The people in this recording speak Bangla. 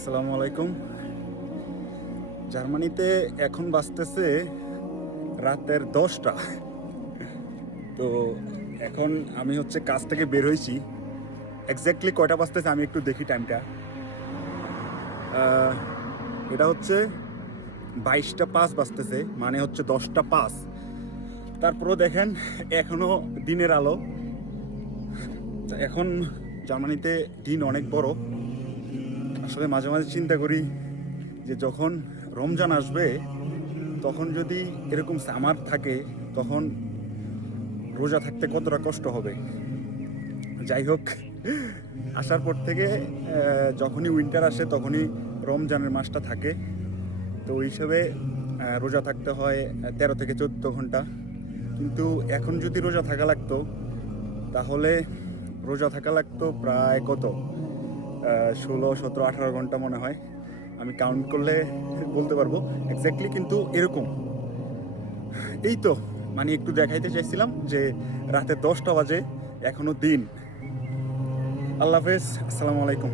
আসসালামু আলাইকুম। জার্মানিতে এখন বাজতেছে রাতের 10টা। তো এখন আমি কাজ থেকে বের হয়েছি। এক্স্যাক্টলি কয়টা বাজতেছে আমি একটু দেখি টাইমটা। এটা 22টা 5 বাজতেছে, মানে 10টা 5। তারপরেও দেখেন এখনো দিনের আলো। এখন জার্মানিতে দিন অনেক বড়। আসলে মাঝে মাঝে চিন্তা করি যে যখন রমজান আসবে তখন যদি এরকম সামার থাকে তখন রোজা থাকতে কতটা কষ্ট হবে। যাই হোক, আসার পর থেকে যখনই উইন্টার আসে তখনই রমজানের মাসটা থাকে। তো ওই হিসেবে রোজা থাকতে হয় 13 থেকে 14 ঘন্টা। কিন্তু এখন যদি রোজা থাকা লাগতো তাহলে রোজা থাকা লাগতো প্রায় কত 16 17 18 ঘন্টা মনে হয়। আমি কাউন্ট করলে বলতে পারবো এক্স্যাক্টলি, কিন্তু এরকম। এই তো মানে একটু দেখাইতে চাইছিলাম যে রাতে 10টা বাজে, এখনো দিন। আল্লাহ হাফেজ, আসসালামু আলাইকুম।